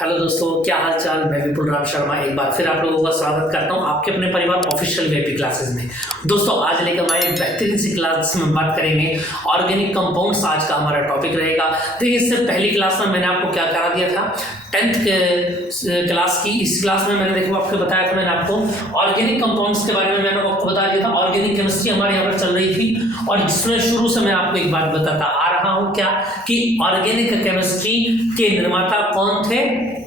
Hello दोस्तों, क्या हाल चाल। मैं विपुल राम शर्मा एक बार फिर आप लोगों का स्वागत करता हूं आपके अपने परिवार ऑफिशियल वीआईपी क्लासेस में। दोस्तों आज लेकर आए बेहतरीन सी क्लास में बात करेंगे ऑर्गेनिक कंपाउंड्स। आज का हमारा टॉपिक रहेगा। देखिए इससे पहली क्लास में मैंने आपको क्या करा दिया था, 10th क्लास की। इस क्लास में मैंने देखो आपको बताया था, मैंने आपको ऑर्गेनिक कंपाउंड्स के बारे में मैंने आपको बता दिया था। ऑर्गेनिक केमिस्ट्री हमारे यहाँ पर चल रही थी और जिसमें शुरू से मैं आपको एक बात बताता आ रहा हूँ क्या कि ऑर्गेनिक केमिस्ट्री के निर्माता कौन थे,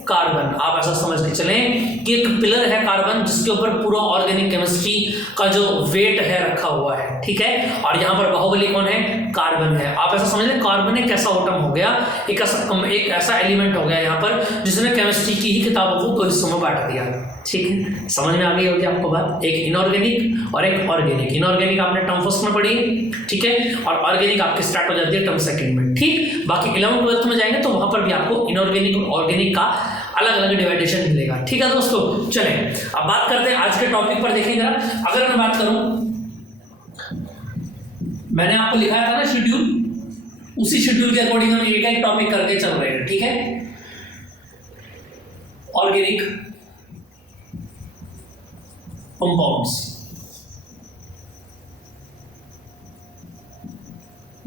कार्बन। आप ऐसा समझ के चलें कि एक पिलर है कार्बन जिसके ऊपर पूरा ऑर्गेनिक केमिस्ट्री का जो वेट है रखा हुआ है, ठीक है। और यहाँ पर बाहुबली कौन है, कार्बन है। आप ऐसा समझ लें कार्बन एक ऐसा एटम हो गया, एक ऐसा एलिमेंट हो गया यहाँ पर जिसने केमिस्ट्री की ही किताबों को दो हिस्सों में बांट दिया, ठीक है। समझ में आ गई होगी आपको बात। एक इनऑर्गेनिक और एक ऑर्गेनिक। इनऑर्गेनिक आपने टर्म फर्स्ट में पढ़ी, ठीक है, और ऑर्गेनिक आपकी स्टार्ट हो जाती है टर्म सेकंड में, ठीक। बाकी 11th 12th में जाएंगे तो वहां पर भी आपको इनऑर्गेनिक और ऑर्गेनिक का अलग अलग डिवाइडेशन मिलेगा, ठीक है दोस्तों। चलें अब बात करते हैं आज के टॉपिक पर। देखिएगा अगर मैं बात करूं, मैंने आपको लिखाया था ना शेड्यूल, उसी शेड्यूल के अकॉर्डिंग हम एक एक टॉपिक करके चल रहे हैं, ठीक है। ऑर्गेनिक कंपाउंड्स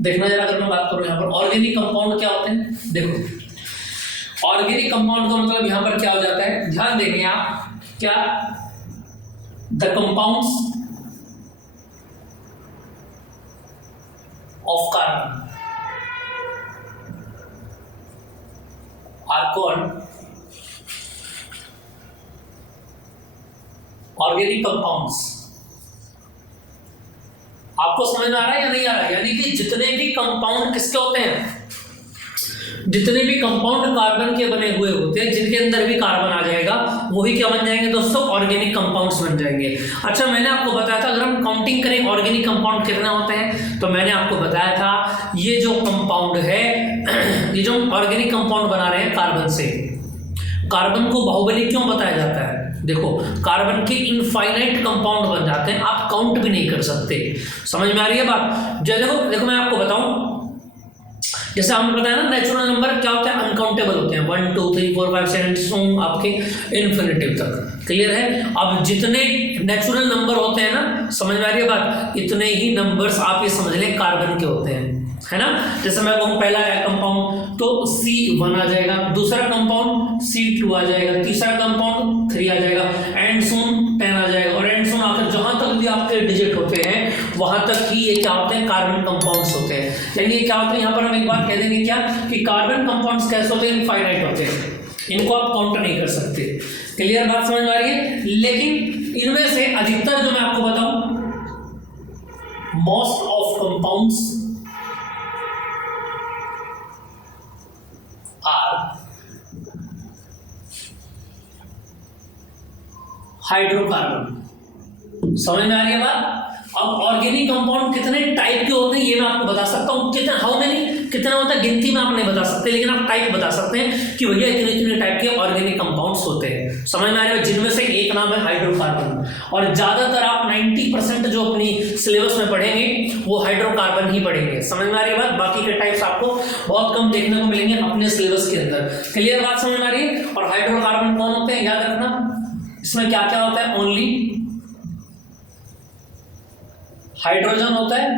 देखना जरा। अगर मैं बात करूं यहाँ पर ऑर्गेनिक कंपाउंड क्या होते हैं, देखो ऑर्गेनिक कंपाउंड का मतलब यहां पर क्या हो जाता है, ध्यान देंगे आप, क्या the compounds of carbon are called organic compounds. आपको समझ में आ रहा है या नहीं आ रहा है? यानी कि जितने भी कंपाउंड किसके होते हैं, जितने भी कंपाउंड कार्बन के बने हुए होते हैं, जिनके अंदर भी कार्बन आ जाएगा, वही क्या बन जाएंगे दोस्तों, ऑर्गेनिक कंपाउंड्स बन जाएंगे। अच्छा मैंने आपको बताया था अगर हम काउंटिंग करें ऑर्गेनिक कंपाउंड कितने होते हैं, तो मैंने आपको बताया था ये जो कंपाउंड है ये जो ऑर्गेनिक कंपाउंड बना रहे हैं कार्बन से, कार्बन को बाहुबली क्यों बताया जाता है, देखो कार्बन के इनफाइनाइट कंपाउंड बन जाते हैं, आप काउंट भी नहीं कर सकते। समझ में आ रही है बात। देखो मैं आपको बताऊं, जैसे हमने बताया ना नेचुरल नंबर क्या होते हैं, अनकाउंटेबल होते हैं, 1 2 3 4 5 7 आपके इन्फिनिटिव तक, क्लियर है। अब जितने नेचुरल नंबर होते हैं ना, समझ में आ रही है बात, इतने ही नंबर्स आप ये समझ लें कार्बन के होते हैं, है ना। जैसे मैं कहूँ पहला है कंपाउंड तो C1 आ जाएगा, दूसरा कंपाउंड C2 आ जाएगा, तीसरा कंपाउंड 3 आ जाएगा, एंड सोन 10 आ जाएगा, और एंड सोन आकर जहां तक भी आपके डिजिट होते हैं वहां तक ही ये क्या होते हैं, कार्बन कंपाउंड्स होते हैं। यानी ये क्या होते हैं, यहाँ पर हम एक बात कह देंगे क्या कि कार्बन कंपाउंड्स कैसे होते हैं, इनफाइनाइट होते हैं, इनको आप काउंट नहीं कर सकते। क्लियर बात समझ में आ रही है। लेकिन इनमें से अधिकतर जो मैं आपको बताऊं, मोस्ट ऑफ कंपाउंड्स हाइड्रोकार्बन। समझ में आ रही है बात। अब ऑर्गेनिक कंपाउंड कितने टाइप के होते हैं ये मैं आपको बता सकता हूं, कितने हाउ मेनी कितना होता है गिनती में आप नहीं बता सकते, लेकिन आप टाइप बता सकते हैं कि भैया इतने इतने टाइप के ऑर्गेनिक कंपाउंड्स होते हैं। समझ में आ रही है, जिनमें से एक नाम है हाइड्रोकार्बन, और ज्यादातर आप 90% जो अपनी सिलेबस में पढ़ेंगे वो हाइड्रोकार्बन ही पढ़ेंगे। समझ में आ रही है बात। बाकी के टाइप्स आपको बहुत कम देखने को मिलेंगे अपने सिलेबस के अंदर। क्लियर बात समझ में आ रही है। और हाइड्रोकार्बन कौन होते हैं याद रखना, इसमें क्या क्या होता है, ओनली हाइड्रोजन होता है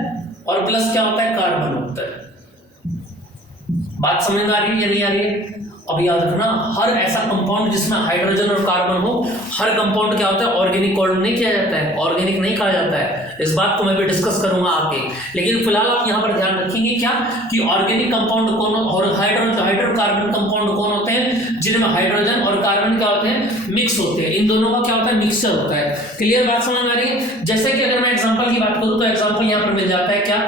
और प्लस क्या होता है, कार्बन होता है। बात समझ में आ रही है या नहीं आ रही है। अब याद रखना हर ऐसा कंपाउंड जिसमें हाइड्रोजन और कार्बन हो, हर कंपाउंड क्या होता है, ऑर्गेनिक कॉल्ड नहीं किया जाता है, ऑर्गेनिक नहीं कहा जाता है। इस बात को मैं भी डिस्कस करूंगा आगे, लेकिन फिलहाल आप यहाँ पर ध्यान रखेंगे क्या कि ऑर्गेनिक कंपाउंड कौन और हाइड्रोकार्बन कंपाउंड कौन होते हैं, जिनमें हाइड्रोजन और कार्बन क्या होते हैं, मिक्स होते हैं। इन दोनों का क्या होता है, मिक्सचर होता है। क्लियर बात समझ में आ रही है। जैसे कि अगर मैं एग्जाम्पल की बात करूं तो एग्जाम्पल यहाँ पर मिल जाता है क्या,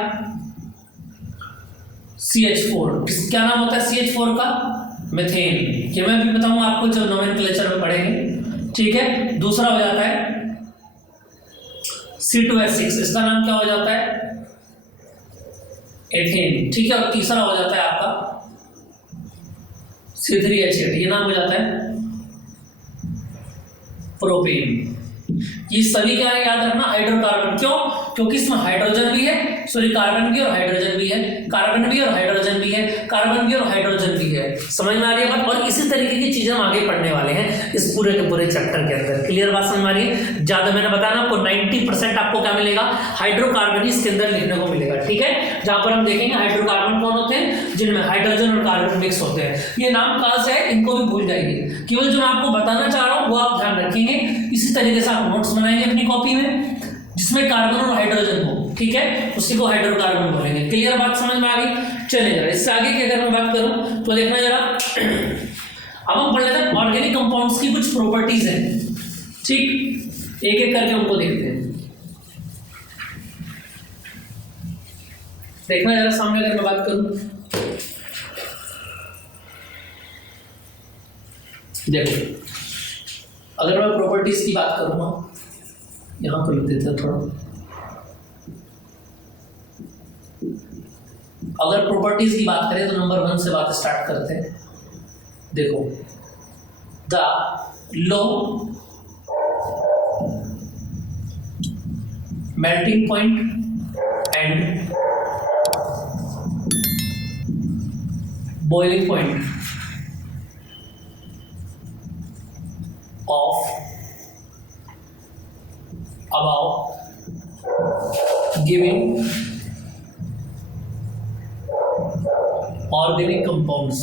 CH4। क्या नाम होता है CH4 का, मीथेन। ये मैं भी बताऊंगा आपको जब नोमेनक्लेचर में पढ़ेंगे, ठीक है। दूसरा हो जाता है C2H6, इसका नाम क्या हो जाता है, एथेन, ठीक है। और तीसरा हो जाता है आपका C3H8, ये नाम हो जाता है प्रोपेन। ये सभी क्या है याद रखना, हाइड्रोकार्बन। क्यों, क्योंकि इसमें हाइड्रोजन भी है, सॉरी कार्बन भी और हाइड्रोजन भी है, कार्बन भी और हाइड्रोजन भी है, कार्बन भी और हाइड्रोजन भी है। समझ में आ रही है बात? और इसी तरीके की चीजें हम आगे पढ़ने वाले हैं इस पूरे के पूरे चैप्टर के अंदर। क्लियर बात समझ में आ रही है? ज्यादा मैंने बताया ना आपको 90% आपको क्या मिलेगा, हाइड्रोकार्बन इसके अंदर लिखने को मिलेगा। ठीक है, जहां पर हम देखेंगे हाइड्रोकार्बन कौन होते हैं, जिनमें हाइड्रोजन और कार्बन मिक्स होते हैं। ये नाम कहां से है इनको भी भूल जाइए, केवल जो मैं आपको बताना चाह रहा हूं वो आप ध्यान रखेंगे। इसी तरीके से आप नोट्स बनाएंगे अपनी कॉपी में जिसमें कार्बन और हाइड्रोजन हो, ठीक है, उसी को हाइड्रोकार्बन बोलेंगे। क्लियर बात समझ में आ गई? चलिए जरा इससे आगे की अगर मैं बात करूं तो देखना जरा, अब हम पढ़ लेते हैं ऑर्गेनिक कंपाउंड्स की कुछ प्रॉपर्टीज हैं। ठीक, एक एक करके उनको देखते हैं। देखना जरा सामने अगर मैं बात करूं, देखो अगर मैं प्रॉपर्टीज की बात करूंगा, यहां पर लिख देते हैं थोड़ा। अगर प्रॉपर्टीज की बात करें तो नंबर 1 से बात स्टार्ट करते हैं। देखो, the low melting point and boiling point of above giving organic compounds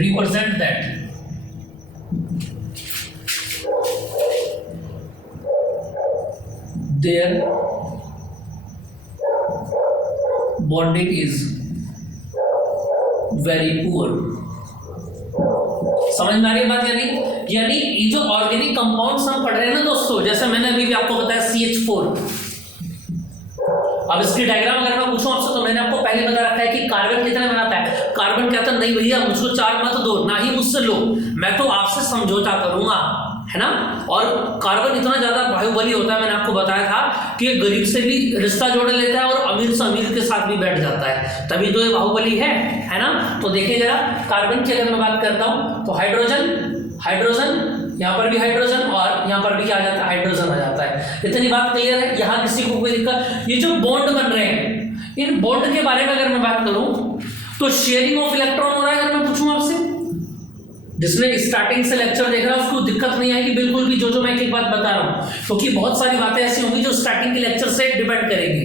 represent that their bonding is very poor। समझ में आ रही है बात? यानी ये जो ऑर्गेनिक कंपाउंड्स हम पढ़ रहे हैं ना दोस्तों, जैसे मैंने अभी भी आपको बताया CH4। अब इसकी डायग्राम अगर मैं पूछूं आपसे तो मैंने आपको पहले बता रखा है कि कार्बन कितना बनाता है। कार्बन कहता है नहीं भैया मुझको 4 मत दो, ना ही मुझसे लो, मैं तो आपसे समझौता करूंगा, है ना। और कार्बन इतना ज्यादा बाहुबली होता है, मैंने आपको बताया था कि गरीब से भी रिश्ता जोड़ लेता है और अमीर से अमीर के साथ भी बैठ जाता है, तभी तो ये बाहुबली है ना। तो देखिए जरा कार्बन की अगर मैं बात करता हूं तो हाइड्रोजन यहाँ पर भी हाइड्रोजन और यहाँ पर भी क्या आ जाता है, हाइड्रोजन आ जाता है। इतनी बात क्लियर है? यहाँ किसी को कोई दिक्कत? ये जो बॉन्ड बन रहे हैं, इन बॉन्ड के बारे में अगर मैं बात करूं तो शेयरिंग ऑफ इलेक्ट्रॉन हो रहा है। अगर मैं पूछूं आपसे, जिसने स्टार्टिंग से लेक्चर देख रहा है उसको दिक्कत नहीं आएगी बिल्कुल भी, जो मैं एक बात बता रहा हूं, क्योंकि बहुत सारी बातें ऐसी होंगी जो स्टार्टिंग के लेक्चर से डिपेंड करेगी।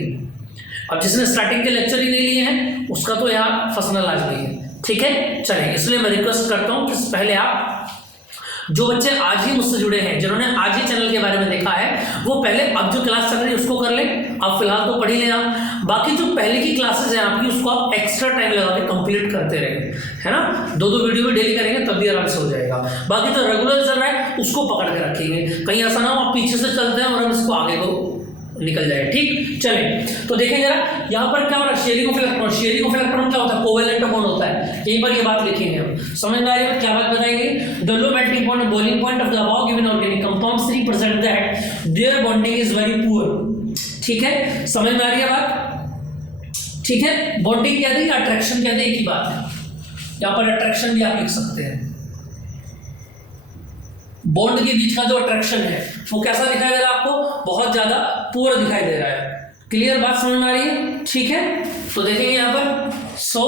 अब जिसने स्टार्टिंग के लेक्चर ही नहीं लिए हैं उसका तो यहाँ फंसना लाजमी है। ठीक है, चलें, इसलिए मैं रिक्वेस्ट करता हूँ कि पहले आप जो बच्चे आज ही मुझसे जुड़े हैं, जिन्होंने आज ही चैनल के बारे में देखा है, वो पहले अब जो क्लास चल रही है उसको कर ले। अब फिलहाल तो पढ़ ही लेना, बाकी जो पहले की क्लासेस हैं आपकी उसको आप एक्स्ट्रा टाइम लगा के कंप्लीट करते रहेंगे, है ना। 2-2 वीडियो भी डेली करेंगे तब भी आराम से हो जाएगा। बाकी जो रेगुलर चल रहा है उसको पकड़ के रखेंगे, कहीं ऐसा ना हो आप पीछे से चलते हैं और हम इसको आगे को निकल जाए। ठीक, चले तो देखें जरा यहाँ पर क्या हो रहा है, sharing of electron. Sharing of electron क्या होता है, कोवेलेंट बॉन्ड होता है। यहीं पर ये बात लिखेंगे हम, समझ में आ रही है क्या बात बताएंगे। The low melting point boiling point of the above given organic compounds represent that their bonding is very poor. ठीक है, समझ में आ रही है बात? ठीक है, बॉन्डिंग कहते हैं, अट्रैक्शन कहते हैं, एक ही बात है। यहाँ पर अट्रैक्शन भी आप लिख सकते हैं। बॉन्ड के बीच का जो अट्रैक्शन है वो कैसा दिखाई दे रहा है आपको, बहुत ज्यादा पुअर दिखाई दे रहा है। क्लियर बात समझ में आ रही है? ठीक है, तो देखेंगे यहाँ पर, so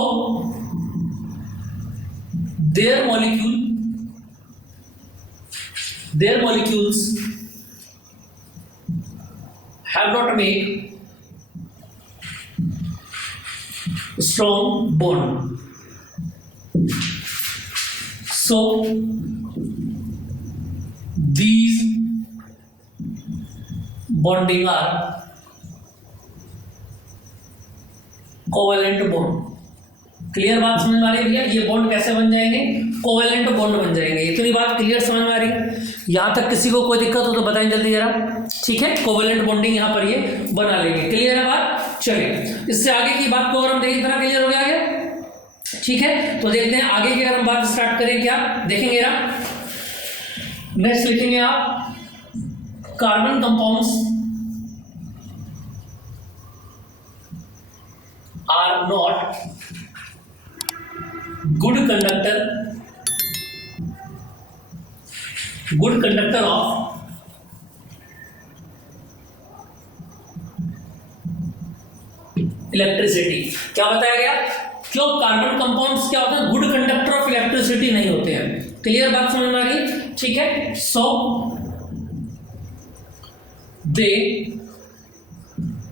their molecules have not made strong bond, so these bonding are covalent bond. Clear बात समझ में आ रही है भैया? ये बॉन्ड कैसे बन जाएंगे, कोवेलेंट बॉन्ड बन जाएंगे। इतनी बात क्लियर समझ में आ रही है? यहाँ तक किसी को कोई दिक्कत हो तो बताएं जल्दी जरा। ठीक है, कोवेलेंट बॉन्डिंग यहाँ पर ये बना लेंगे। क्लियर है बात? चलिए इससे आगे की बात को अगर हम देखें, इतना क्लियर हो गया आगे? ठीक है, तो देखते हैं आगे की अगर हम बात स्टार्ट करें, क्या देखेंगे ना, नेक्स्ट लिखेंगे आप carbon compounds are not good conductor of electricity. क्या बताया गया? क्यों कार्बन कंपाउंड्स क्या होते हैं? गुड कंडक्टर ऑफ इलेक्ट्रिसिटी नहीं होते हैं। क्लियर बात समझ में आ रही है? ठीक है। So they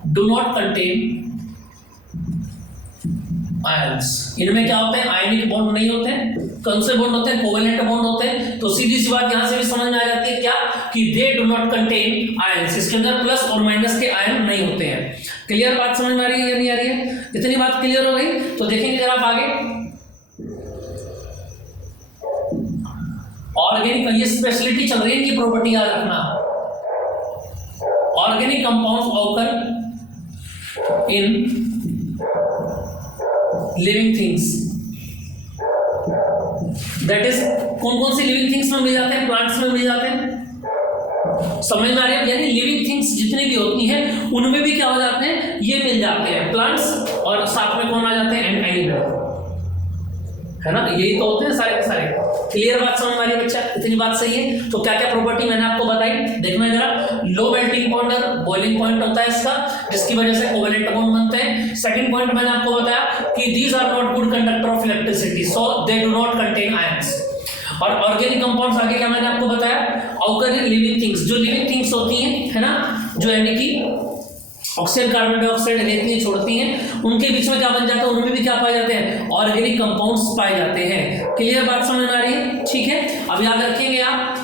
do not contain ions. इनमें क्या होते हैं? आयनिक बॉन्ड नहीं होते हैं। कौन से बॉन्ड होते हैं? कोवेलेंट बॉन्ड होते हैं। तो सीधी सी बात यहां से भी समझ में आ जाती है क्या, कि दे डू नॉट कंटेन आयंस। इसके अंदर प्लस और माइनस के आयन नहीं होते हैं। क्लियर बात समझ में आ रही है या नहीं आ रही है? इतनी बात क्लियर हो गई? तो देखेंगे जरा आप आगे। ऑर्गेनिक, ये स्पेशलिटी चल रही है, इनकी प्रॉपर्टी याद रखना। Organic compounds occur in living things. That is कौन कौन सी लिविंग थिंग्स में मिल जाते हैं? प्लांट्स में मिल जाते हैं। समझ में आ रही है? यानी लिविंग थिंग्स जितनी भी होती हैं उनमें भी क्या हो जाते हैं? ये मिल जाते हैं, प्लांट्स, और साथ में कौन आ जाते हैं? एनिमल, है ना? यही तो होते हैं सारे के सारे। क्लियर बात समझ में आ रही है बच्चा? इतनी बात सही है। तो क्या क्या प्रॉपर्टी मैंने आपको बताई, देखना जरा। लो मेल्टिंग पॉइंट और बॉइलिंग पॉइंट होता है इसका, जिसकी वजह से कोवेलेंट बॉन्ड बनते हैं। सेकंड पॉइंट मैंने आपको बताया कि these are not good conductor of electricity, so they do not contain ions. और ऑर्गेनिक कंपाउंड्स आगे क्या मैंने आपको बताया? Occur in living things. जो लिविंग थिंग्स होती हैं, है ना, जो यानी कि ऑक्सीजन कार्बन डाइऑक्साइड लेती हैं, छोड़ती हैं, उनके बीच में क्या बन जाता है? उनमें भी क्या पाए जाते हैं? ऑर्गेनिक कंपाउंड्स पाए जाते हैं। क्लियर बात समझ में आ रही है? ठीक है। अब याद रखेंगे आप,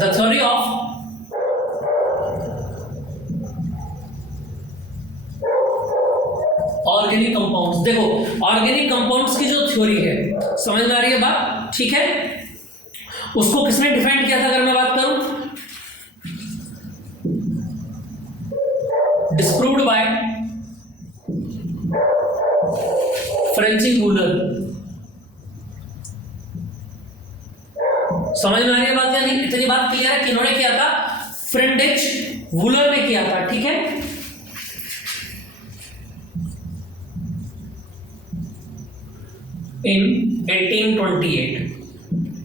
the theory of organic compounds. देखो, ऑर्गेनिक कंपाउंड्स की जो थ्योरी है, समझ में आ रही है बात? ठीक है। उसको किसने डिफाइन किया था? अगर मैं बात करूं, डिस्प्रूव्ड बाय फ्रेंचिक वूलर। समझ में आ रही है बात या नहीं? इतनी बात क्लियर है कि इन्होंने किया था? फ्रेडरिक वूलर ने किया था। ठीक है। इन 1828,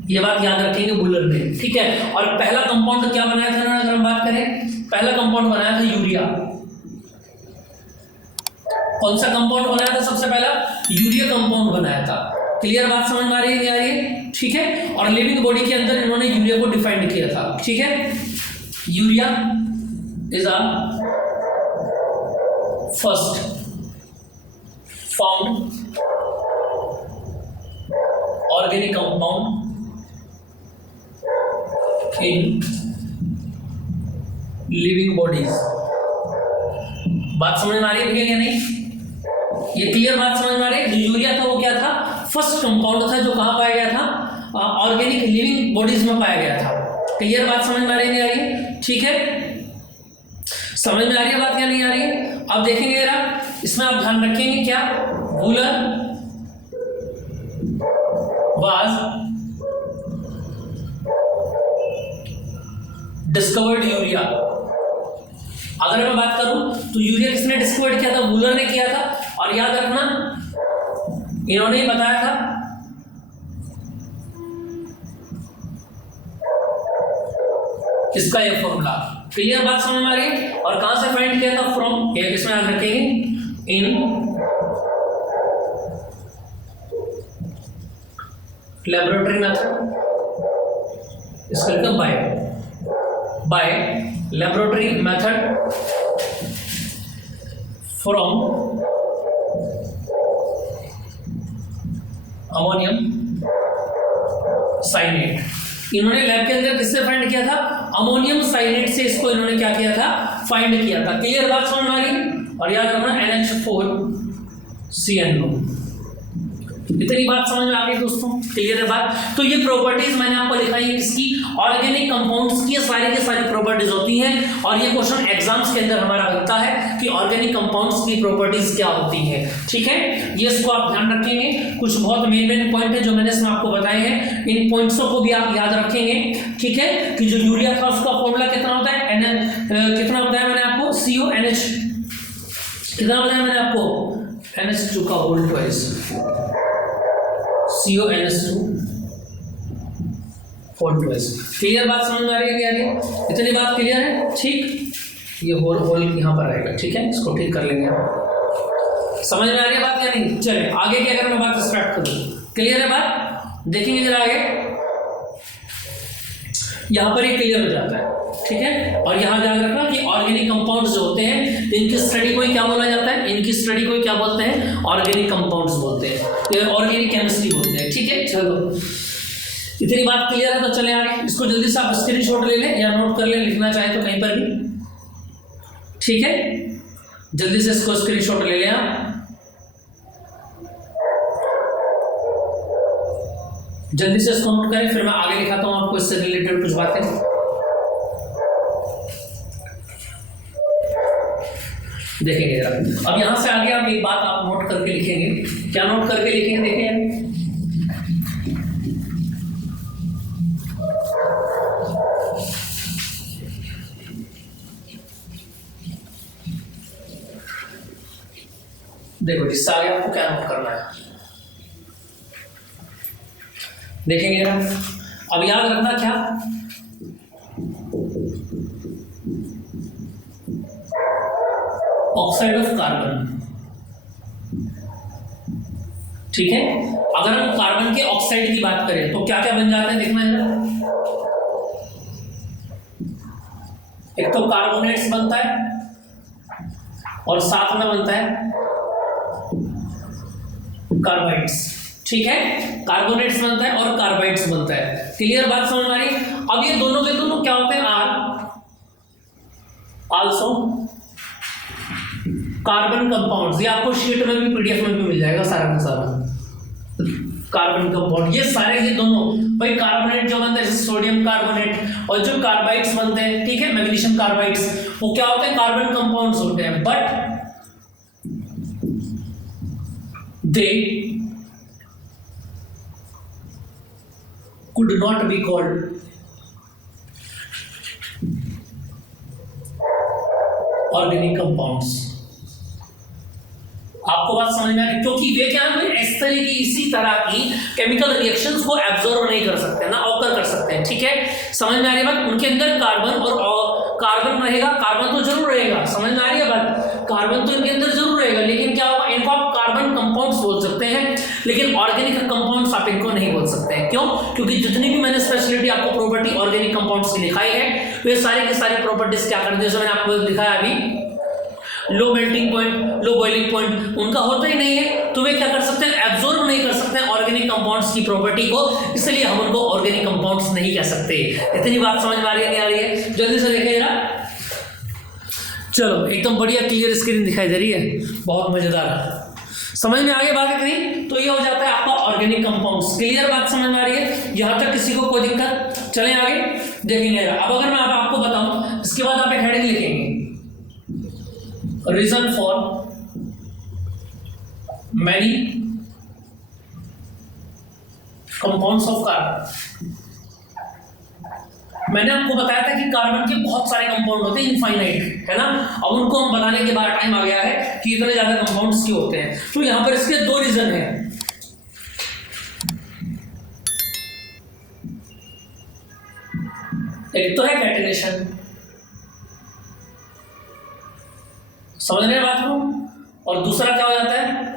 ये बात याद रखेंगे, वूलर ने। ठीक है। और पहला कंपाउंड क्या बनाया था इन्होंने? अगर हम बात करें, पहला कंपाउंड बनाया था यूरिया। कौन सा कंपाउंड बनाया था सबसे पहला? यूरिया कंपाउंड बनाया था। क्लियर बात समझ में आ रही है नहीं आ रही है? ठीक है। और लिविंग बॉडी के अंदर इन्होंने यूरिया को डिफाइंड किया था। ठीक है। Urea is a first found organic compound in living bodies. बात समझ में आ रही है भैया या नहीं? ये क्लियर बात समझ में आ रही है? जो यूरिया था वो क्या था? फर्स्ट कंपाउंड था जो कहां पाया गया था? ऑर्गेनिक लिविंग बॉडीज में पाया गया था। क्लियर बात समझ में आ रही है नहीं आ रही है? ठीक है। समझ में आ रही है बात या नहीं आ रही है? अब देखेंगे जरा, इसमें आप ध्यान रखेंगे क्या? Wular was discovered urea. अगर मैं बात करूं तो यूरिया किसने डिस्कवर किया था? वूलर ने किया था। और याद रखना, इन्होंने ही बताया था इसका ये फॉर्मूला। क्लियर बात समझ में आ रही है? और कहां से फाइंड किया था? फ्रॉम, ये किसमें याद रखेंगे? In laboratory method. इसका by laboratory method from ammonium cyanate. इन्होंने लैब के अंदर किससे फाइंड किया था? अमोनियम साइनेट से इसको इन्होंने क्या किया था? फाइंड किया था। क्लियर बात समझ में आ रही? और याद रखना NH4CN2। इतनी बात समझ में आ गई दोस्तों? क्लियर है बात? तो ये प्रॉपर्टीज मैंने आपको लिखाई है किसकी? ऑर्गेनिक कंपाउंड्स की। सारी की सारी प्रॉपर्टीज होती हैं और ये क्वेश्चन एग्जाम्स के अंदर हमारा बनता है कि ऑर्गेनिक कंपाउंड्स की प्रॉपर्टीज क्या होती हैं। ठीक है। ये इसको आप ध्यान रखेंगे। कुछ बहुत मेन पॉइंट है जो मैंने इसमें आपको बताए हैं, इन पॉइंट्सों को भी आप याद रखेंगे। ठीक है। कि जो यूरिया था उसका फॉर्मूला कितना होता है? कितना बताया मैंने आपको? CONH कितना बताया मैंने आपको, NH2 का whole twice CONH2 whole twice. Clear बात समझ में आ रही है? इतनी बात क्लियर है? ठीक, ये होल होल यहाँ पर आएगा, ठीक है, इसको ठीक कर लेंगे। समझ में आ रही है बात या नहीं? चले आगे की अगर मैं बात स्टार्ट करूँ, क्लियर है बात? देखेंगे जरा आगे, यहाँ पर ये क्लियर हो जाता है, ठीक है। और यहाँ ध्यान रखना कि ऑर्गेनिक कंपाउंड्स जो होते हैं इनकी स्टडी को क्या बोला जाता है, इनकी स्टडी को क्या बोलते हैं, ऑर्गेनिक कंपाउंड्स बोलते हैं, ऑर्गेनिक केमिस्ट्री बोलते हैं, ठीक है। चलो इतनी बात क्लियर है तो चले आगे। इसको जल्दी से आप स्क्रीनशॉट ले लें या नोट कर लें, लिखना चाहे तो कहीं पर भी, ठीक है। जल्दी से इसको स्क्रीनशॉट ले लें आप, जल्दी से इसको नोट करें, फिर मैं आगे दिखाता हूं आपको इससे रिलेटेड कुछ बातें। देखेंगे जरा, अब यहां से आगे आप एक बात आप नोट करके लिखेंगे। क्या नोट करके लिखेंगे? देखें, देखो इससे आगे आपको क्या नोट करना है, देखेंगे जरा। अब याद रखना क्या, ऑक्साइड ऑफ कार्बन, ठीक है। अगर हम कार्बन के ऑक्साइड की बात करें तो क्या क्या बन जाते हैं, देखना है। एक तो कार्बोनेट्स बनता है और साथ में बनता है कार्बाइड्स, ठीक है। कार्बोनेट्स बनता है और कार्बाइड्स बनता है। क्लियर बात समझ में आ रही? अब ये दोनों के दोनों क्या होते हैं, आल्सो कार्बन कंपाउंड्स। ये आपको शीट में भी पीडीएफ में भी मिल जाएगा सारा का सारा कार्बन कंपाउंड। ये सारे ये दोनों भाई कार्बोनेट जो बनता है जैसे सोडियम कार्बोनेट और जो कार्बाइड्स बनते हैं, ठीक है, मैग्नीशियम कार्बाइड्स, वो क्या होते हैं, कार्बन कंपाउंड्स होते हैं। But they could not be called organic compounds। आपको बात समझ में आ रही? क्योंकि वे क्या है, इस तरह की इसी तरह की केमिकल रिएक्शंस को एब्जॉर्ब नहीं कर सकते ना, ऑकर कर सकते हैं, ठीक है। समझ में आ रही है बात? उनके अंदर कार्बन और कार्बन रहेगा, कार्बन तो जरूर रहेगा, समझ में आ रही है बात? कार्बन तो इनके अंदर जरूर रहेगा, लेकिन क्या होगा, इनको आप कार्बन कंपाउंड्स बोल सकते हैं, लेकिन ऑर्गेनिक कंपाउंड्स आप इनको नहीं बोल सकते हैं। क्यों? क्योंकि जितनी भी मैंने स्पेशलिटी आपको प्रॉपर्टी ऑर्गेनिक कंपाउंड्स की दिखाई है, वे सारी की सारी प्रॉपर्टीज क्या करते हैं, जैसे मैंने आपको दिखाया अभी, लो melting point, low boiling point उनका होता ही नहीं है, तो वे क्या कर सकते हैं, एब्जॉर्ब नहीं कर सकते हैं ऑर्गेनिक कंपाउंड्स की प्रॉपर्टी को, इसलिए हम उनको ऑर्गेनिक कंपाउंड्स नहीं कह सकते। इतनी बात समझ में आ रही है, नहीं आ रही है? जल्दी से देखिएगा। चलो एकदम बढ़िया क्लियर स्क्रीन दिखाई दे रही है, बहुत मजेदार। समझ में आगे बात करें तो ये हो जाता है आपका ऑर्गेनिक कंपाउंड्स। क्लियर बात समझ में आ रही है? यहां तक किसी को कोई दिक्कत? चलें आगे देखेंगे। अब अगर मैं आपको बताऊं, इसके बाद आप एक हेडिंग लिखेंगे, reason for many compounds of carbon. मैंने आपको बताया था कि कार्बन के बहुत सारे कंपाउंड होते हैं, इनफाइनाइट, है ना। अब उनको हम बताने के बाद टाइम आ गया है कि इतने ज्यादा कंपाउंड्स क्यों होते हैं। तो यहां पर इसके दो रीजन हैं। एक तो है कैटिनेशन, समझ रहे हैं बात को, और दूसरा क्या हो जाता है,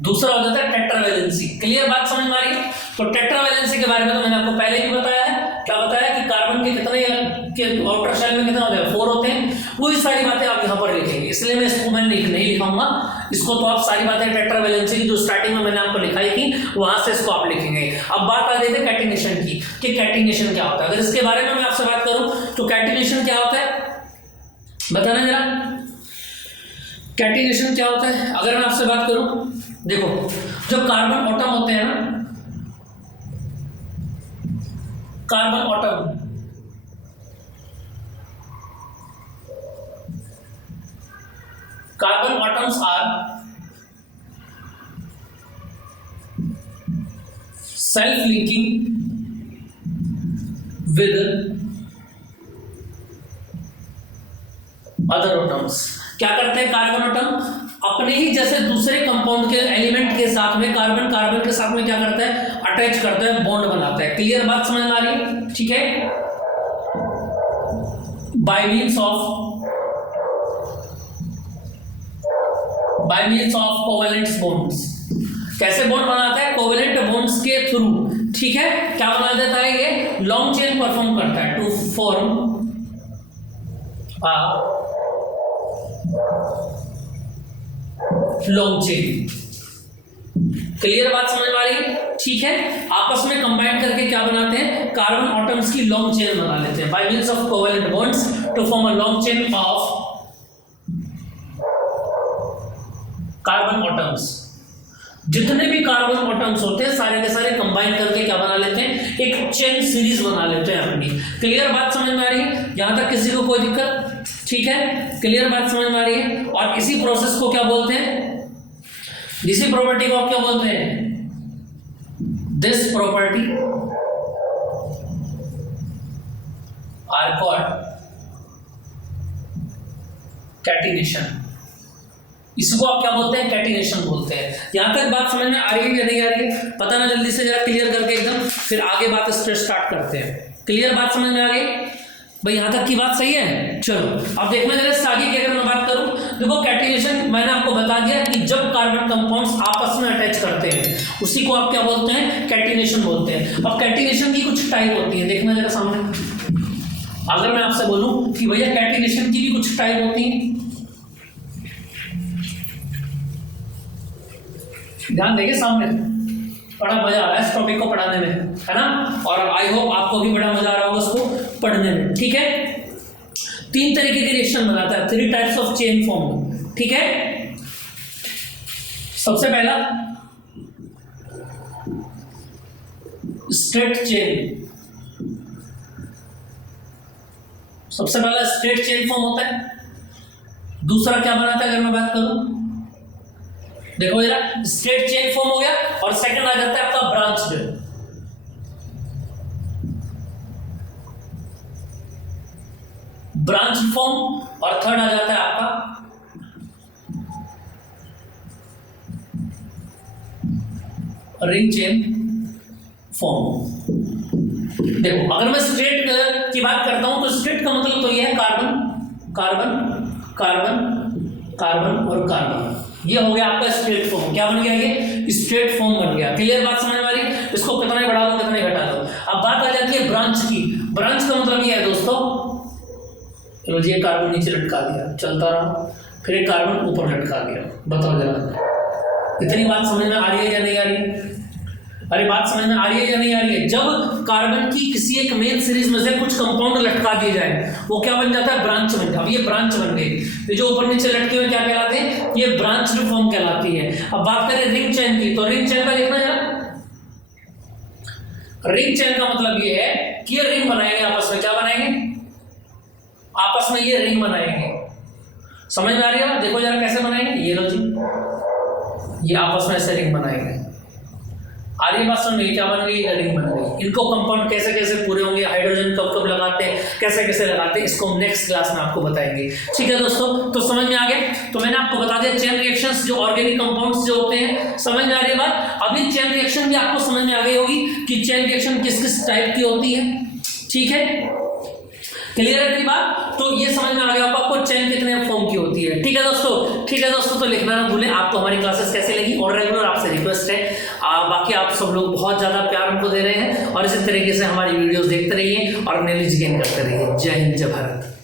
दूसरा हो जाता है टेट्रावैलेंसी। क्लियर बात समझ में आ रही है? तो टेट्रावैलेंसी के बारे में तो मैंने आपको पहले ही बताया है। क्या बताया कि कार्बन के कितने के आउटर शेल में कितने होते हैं, 4 होते हैं। वही सारी बातें आप यहाँ पर लिखेंगे, इसलिए मैं इसको मैं नहीं लिखाऊंगा इसको, तो आप सारी बातें टेट्रावैलेंसी की जो स्टार्टिंग में मैंने आपको लिखाई थी वहां से इसको आप लिखेंगे। अब बात आ रही थी कैटिनेशन की, कि कैटिनेशन क्या होता है। अगर इसके बारे में मैं आपसे बात करूं तो कैटिनेशन क्या होता है, बताना जरा, कैटिनेशन क्या होता है। अगर मैं आपसे बात करूं, देखो जो कार्बन एटम होते हैं ना, carbon atom, carbon atoms are self linking with other atoms क्या करते हैं कार्बन एटम अपने ही जैसे दूसरे कंपाउंड के एलिमेंट के साथ में कार्बन कार्बन के साथ में क्या करता है अटैच करता है बॉन्ड बनाता है। क्लियर बात समझ में आ रही है? ठीक है, bye means of covalent bonds. कैसे बॉन्ड बनाता है? कोवेलेंट बॉन्ड्स के थ्रू। ठीक है, क्या बना देता है ये लॉन्ग चेन परफॉर्म करता है to form long chain. Clear बात समझ में आ रही है? ठीक है, आपस में कंबाइन करके क्या बनाते हैं कार्बन एटम्स की लॉन्ग चेन बना लेते हैं by means of covalent bonds to form a long chain of carbon atoms. जितने भी कार्बन एटम्स होते हैं सारे के सारे कंबाइन करके क्या बना लेते हैं एक चेन सीरीज बना लेते हैं अपनी। क्लियर बात समझ में आ रही है? यहां तक किसी को कोई दिक्कत? ठीक है, क्लियर बात समझ में आ रही है? और इसी प्रोसेस को क्या बोलते हैं, इसी प्रॉपर्टी को आप क्या बोलते हैं? This property are called catenation. इसको आप क्या बोलते हैं? कैटिनेशन बोलते हैं। यहां तक बात समझ में आ रही है या नहीं आ रही है? पता ना, जल्दी से जरा क्लियर करके एकदम, फिर आगे बात स्टार्ट करते हैं। क्लियर बात समझ में आ गई भाई? यहां तक की बात सही है? चलो अब देखना जरा इससे आगे की अगर मैं बात करूं, देखो कैटिनेशन मैंने आपको बता दिया कि जब कार्बन कंपाउंड्स आपस में अटैच करते हैं उसी को आप क्या बोलते हैं? कैटिनेशन बोलते हैं। अब कैटिनेशन की कुछ टाइप होती है, देखना जरा सामने। अगर मैं आपसे बोलूं कि भैया कैटिनेशन की भी कुछ टाइप होती है, ध्यान देंगे सामने, बड़ा मजा आ रहा है इस टॉपिक को पढ़ाने में, है ना? और आई होप आपको भी बड़ा मजा आ रहा होगा उसको पढ़ने में। ठीक है, 3 तरीके के रिएक्शन बनाता है, 3 टाइप्स ऑफ चेन फॉर्म। ठीक है, सबसे पहला स्ट्रेट चेन। सबसे पहला स्ट्रेट चेन फॉर्म होता है। दूसरा क्या बनाता है अगर मैं बात करूं, देखो जरा, स्ट्रेट चेन फॉर्म हो गया और सेकंड आ जाता है आपका ब्रांच्ड। ब्रांच फॉर्म और थर्ड आ जाता है आपका रिंग चेन फॉर्म। देखो अगर मैं स्ट्रेट की बात करता हूं तो स्ट्रेट का मतलब तो यह है कार्बन कार्बन कार्बन कार्बन और कार्बन। ये हो गया आपका स्ट्रेट फॉर्म। क्या बन गया? ये स्ट्रेट फॉर्म बन गया। क्लियर बात समझ में आ रही? इसको कितना ही बढ़ा दो कितना ही घटा दो। अब बात आ जाती है ब्रांच की। ब्रांच का मतलब ये है दोस्तों, चलो जी, एक कार्बन नीचे लटका दिया, चलता रहा, फिर एक कार्बन ऊपर लटका दिया। बताओ जरा, इतनी बात समझ में आ रही है या नहीं आ रही है? अरे बात समझ में आ रही है या नहीं आ रही है? जब कार्बन की किसी एक मेन सीरीज में से कुछ कंपाउंड लटका दिए जाए वो क्या बन जाता है? ब्रांच बन जाता है। अब ये ब्रांच बन गई। ये जो ऊपर नीचे लटके हुए क्या कहलाते हैं? ये ब्रांच फॉर्म कहलाती है। अब बात करें रिंग चेन की, तो रिंग चेन का देखना जरा। रिंग चेन का मतलब ये है कि ये रिंग बनाएंगे आपस में। क्या बनाएंगे? आपस में ये रिंग बनाएंगे। समझ में आ रही है? देखो जरा कैसे बनाएंगे। ये लो जी, ये आपस में ऐसे रिंग बनाएंगे। आ रही बात समझ में? क्या बन गई? रिंग बन गई। इनको कंपाउंड कैसे कैसे पूरे होंगे, हाइड्रोजन कब कब लगाते हैं, कैसे कैसे लगाते हैं, इसको हम नेक्स्ट क्लास में आपको बताएंगे। ठीक है दोस्तों, तो समझ में आ गया? तो मैंने आपको बता दिया चेन रिएक्शंस, जो ऑर्गेनिक कंपाउंड्स जो होते हैं। समझ में आ रही है बात? अभी चेन रिएक्शन भी आपको समझ में आ गई होगी कि चेन रिएक्शन किस किस टाइप की होती है। ठीक है, क्लियर है मेरी बात? तो ये समझ में आ गया आपको चेन कितने फॉर्म की होती है। ठीक है दोस्तों, ठीक है दोस्तों, तो लिखना ना भूलें आपको हमारी क्लासेस कैसे लगी। और रेगुलर आपसे रिक्वेस्ट है, बाकी आप सब लोग बहुत ज़्यादा प्यार हमको दे रहे हैं और इसी तरीके से हमारी वीडियोस देखते रहिए और नॉलेज गेन करते रहिए। जय हिंद, जय भारत।